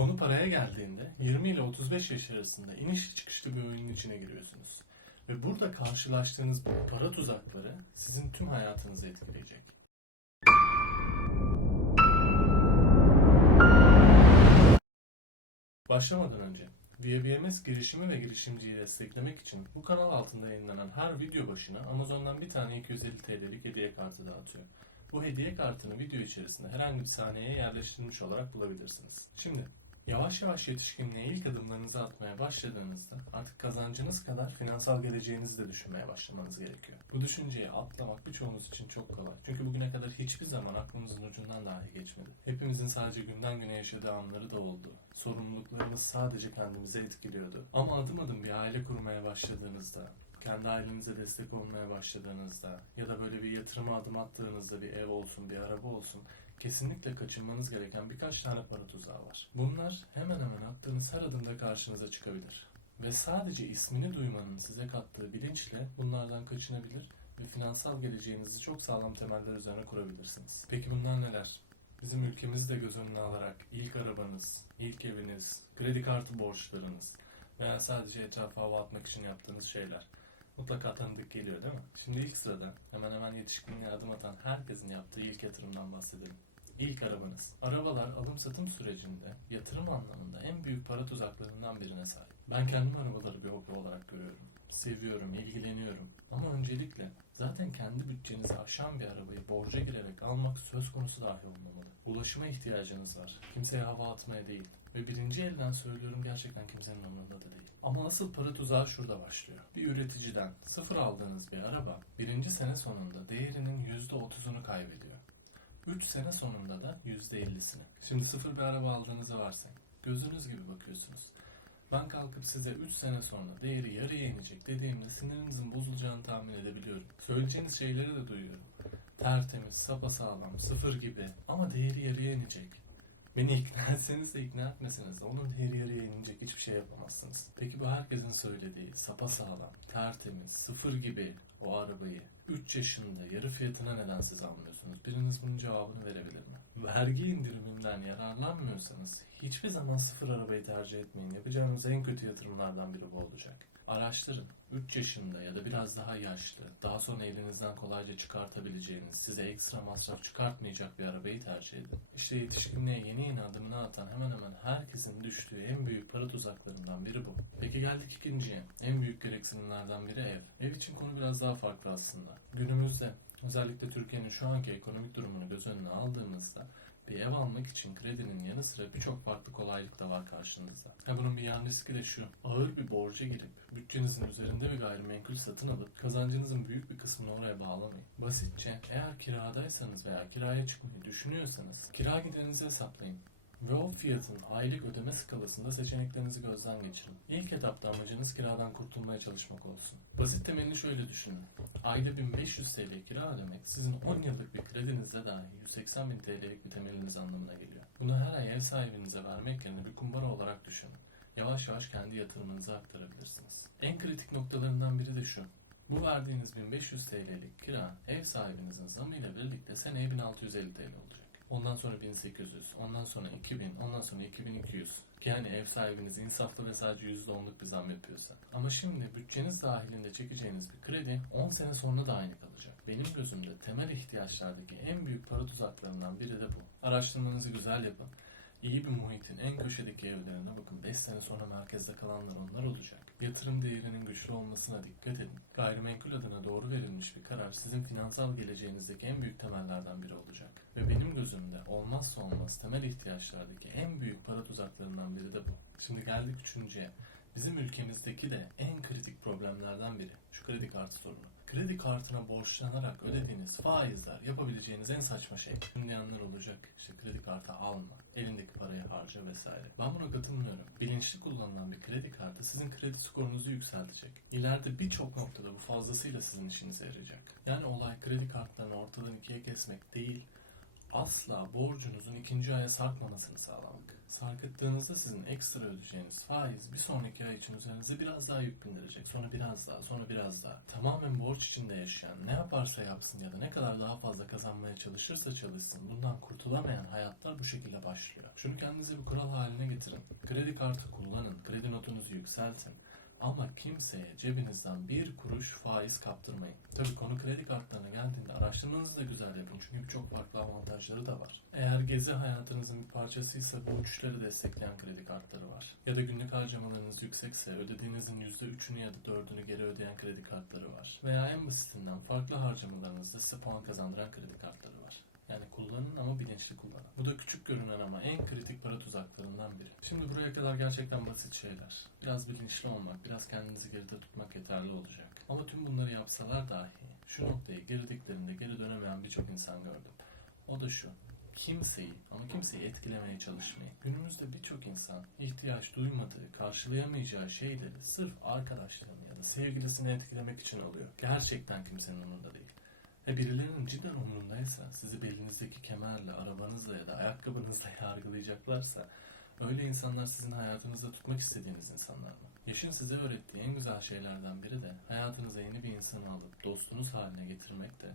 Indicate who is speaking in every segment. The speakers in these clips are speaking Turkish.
Speaker 1: Konu paraya geldiğinde 20 ile 35 yaş arasında inişli çıkışlı bir oyunun içine giriyorsunuz. Ve burada karşılaştığınız bu para tuzakları sizin tüm hayatınızı etkileyecek. Başlamadan önce VBMS girişimi ve girişimciyi desteklemek için bu kanal altında yayınlanan her video başına Amazon'dan bir tane 250 TL'lik hediye kartı dağıtıyor. Bu hediye kartını video içerisinde herhangi bir sahneye yerleştirilmiş olarak bulabilirsiniz. Şimdi yavaş yavaş yetişkinliğe ilk adımlarınızı atmaya başladığınızda artık kazancınız kadar finansal geleceğinizi de düşünmeye başlamanız gerekiyor. Bu düşünceye atlamak birçoğunuz için çok kolay. Çünkü bugüne kadar hiçbir zaman aklınızın ucundan dahi geçmedi. Hepimizin sadece günden güne yaşadığı anları da oldu. Sorumluluklarımız sadece kendimize etkiliyordu. Ama adım adım bir aile kurmaya başladığınızda, kendi ailenize destek olmaya başladığınızda ya da böyle bir yatırıma adım attığınızda bir ev olsun, bir araba olsun kesinlikle kaçınmanız gereken birkaç tane para tuzağı var. Bunlar hemen hemen attığınız her adımda karşınıza çıkabilir. Ve sadece ismini duymanın size kattığı bilinçle bunlardan kaçınabilir ve finansal geleceğinizi çok sağlam temeller üzerine kurabilirsiniz. Peki bunlar neler? Bizim ülkemizi de göz önüne alarak ilk arabanız, ilk eviniz, kredi kartı borçlarınız veya sadece etrafa hava atmak için yaptığınız şeyler mutlaka tanıdık geliyor değil mi? Şimdi ilk sırada hemen hemen yetişkinliğe adım atan herkesin yaptığı ilk yatırımdan bahsedelim. İlk arabanız. Arabalar alım satım sürecinde yatırım anlamında en büyük para tuzaklarından birine sahip. Ben kendim arabaları bir hobi olarak görüyorum. Seviyorum, ilgileniyorum. Ama öncelikle zaten kendi bütçenizi aşan bir arabayı borca girerek almak söz konusu dahi olmamalı. Ulaşıma ihtiyacınız var. Kimseye hava atmaya değil. Ve birinci elden söylüyorum gerçekten kimsenin umurunda da değil. Ama asıl para tuzağı şurada başlıyor. Bir üreticiden sıfır aldığınız bir araba birinci sene sonunda değerinin %30'unu kaybediyor. 3 sene sonunda da %50'sini. Şimdi sıfır bir araba aldığınızı varsayın. Gözünüz gibi bakıyorsunuz. Ben kalkıp size 3 sene sonra değeri yarıya inecek dediğimde sinirinizin bozulacağını tahmin edebiliyorum. Söyleyeceğiniz şeyleri de duyuyorum. Tertemiz, sapasağlam, sıfır gibi ama değeri yarıya inecek. Beni ikna etseniz de ikna etmeseniz onun değeri yarıya inecek hiçbir şey yapamazsınız. Peki bu herkesin söylediği sapasağlam, tertemiz, sıfır gibi o arabayı 3 yaşında yarı fiyatına neden siz almıyorsunuz? Biriniz bunun cevabını verebilir mi? Vergi indiriminden yararlanmıyorsanız hiçbir zaman sıfır arabayı tercih etmeyin. Yapacağınız en kötü yatırımlardan biri bu olacak. Araştırın. 3 yaşında ya da biraz daha yaşlı, daha sonra elinizden kolayca çıkartabileceğiniz, size ekstra masraf çıkartmayacak bir arabayı tercih edin. İşte yetişkinliğe yeni yeni adımını atan hemen hemen herkesin düştüğü en büyük para tuzaklarından biri bu. Peki geldik ikinciye. En büyük gereksinimlerden biri ev. Ev için konu biraz daha farklı aslında. Günümüzde özellikle Türkiye'nin şu anki ekonomik durumunu göz önüne aldığınızda bir ev almak için kredinin yanı sıra birçok farklı kolaylık da var karşınızda. Ha bunun bir yan riski de şu. Ağır bir borca girip bütçenizin üzerinde bir gayrimenkul satın alıp kazancınızın büyük bir kısmını oraya bağlamayın. Basitçe eğer kiradaysanız veya kiraya çıkmayı düşünüyorsanız kira giderinizi hesaplayın. Fiyatın aylık ödeme skalasında seçeneklerinizi gözden geçirin. İlk etapta amacınız kiradan kurtulmaya çalışmak olsun. Basit temelini şöyle düşünün. Ayda 1500 TL kira ödemek sizin 10 yıllık bir kredinizde dahi 180 bin TL'lik bir temeliniz anlamına geliyor. Bunu her ay ev sahibinize vermek yerine bir kumbara olarak düşünün. Yavaş yavaş kendi yatırımınıza aktarabilirsiniz. En kritik noktalarından biri de şu. Bu verdiğiniz 1500 TL'lik kira ev sahibinizin zamıyla birlikte seneye 1650 TL olacak. Ondan sonra 1800, ondan sonra 2000, ondan sonra 2200. Yani ev sahibiniz insaflı ve sadece %10'luk bir zam yapıyorsa. Ama şimdi bütçeniz dahilinde çekeceğiniz bir kredi 10 sene sonra da aynı kalacak. Benim gözümde temel ihtiyaçlardaki en büyük para tuzaklarından biri de bu. Araştırmanızı güzel yapın. İyi bir muhitin en köşedeki evlerine bakın. 5 sene sonra merkezde kalanlar onlar olacak. Yatırım değerinin güçlü olmasına dikkat edin. Gayrimenkul adına doğru verilmiş bir karar sizin finansal geleceğinizdeki en büyük temellerden biri olacak. Ve benim gözümde olmazsa olmaz temel ihtiyaçlardaki en büyük para tuzaklarından biri de bu. Şimdi geldik üçüncüye. Bizim ülkemizdeki de en kritik problemlerden biri. Şu kredi kartı sorunu. Kredi kartına borçlanarak ödediğiniz faizler yapabileceğiniz en saçma şey. Dinleyenler olacak. İşte kredi kartı alma, elindeki parayı harca vesaire. Ben buna katılmıyorum. Bilinçli kullanılan bir kredi kartı sizin kredi skorunuzu yükseltecek. İleride birçok noktada bu fazlasıyla sizin işinize yarayacak. Yani olay kredi kartlarını ortadan ikiye kesmek değil, asla borcunuzun ikinci aya sarkmamasını sağlamak. Sarkıttığınızda sizin ekstra ödeyeceğiniz faiz bir sonraki ay için üzerinize biraz daha yük bindirecek. Sonra biraz daha, sonra biraz daha. Tamamen borç içinde yaşayan, ne yaparsa yapsın ya da ne kadar daha fazla kazanmaya çalışırsa çalışsın bundan kurtulamayan hayatlar bu şekilde başlıyor. Şunu kendinize bir kural haline getirin. Kredi kartı kullanın, kredi notunuzu yükseltin. Ama kimseye cebinizden bir kuruş faiz kaptırmayın. Tabii konu kredi kartlarına geldiğinde araştırmanızı da güzel yapın. Çünkü çok farklı avantajları da var. Eğer gezi hayatınızın bir parçasıysa bu uçuşları destekleyen kredi kartları var. Ya da günlük harcamalarınız yüksekse ödediğinizin %3'ünü ya da 4'ünü geri ödeyen kredi kartları var. Veya en basitinden farklı harcamalarınızda size puan kazandıran kredi kartları var. Yani kullanın ama bilinçli kullanın. Bu da küçük görünen ama en kritik para tuzaklarından biri. Şimdi buraya kadar gerçekten basit şeyler. Biraz bilinçli olmak, biraz kendinizi geride tutmak yeterli olacak. Ama tüm bunları yapsalar dahi şu noktayı girdiklerinde geri dönemeyen birçok insan gördüm. O da şu. Kimseyi ama kimseyi etkilemeye çalışmayın. Günümüzde birçok insan ihtiyaç duymadığı, karşılayamayacağı şeyleri sırf arkadaşlarını ya da sevgilisini etkilemek için alıyor. Gerçekten kimsenin umurunda değil. Ve birilerinin cidden umurundaysa, sizi belinizdeki kemerle, arabanızla ya da ayakkabınızla yargılayacaklarsa, öyle insanlar sizin hayatınızda tutmak istediğiniz insanlar mı? Yaşın size öğrettiği en güzel şeylerden biri de hayatınıza yeni bir insanı alıp dostunuz haline getirmek de,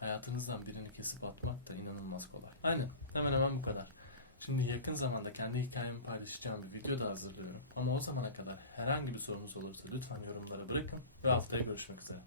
Speaker 1: hayatınızdan birini kesip atmak da inanılmaz kolay. Aynen, hemen hemen bu kadar. Şimdi yakın zamanda kendi hikayemi paylaşacağım bir video da hazırlıyorum. Ama o zamana kadar herhangi bir sorunuz olursa lütfen yorumlara bırakın ve haftaya görüşmek üzere.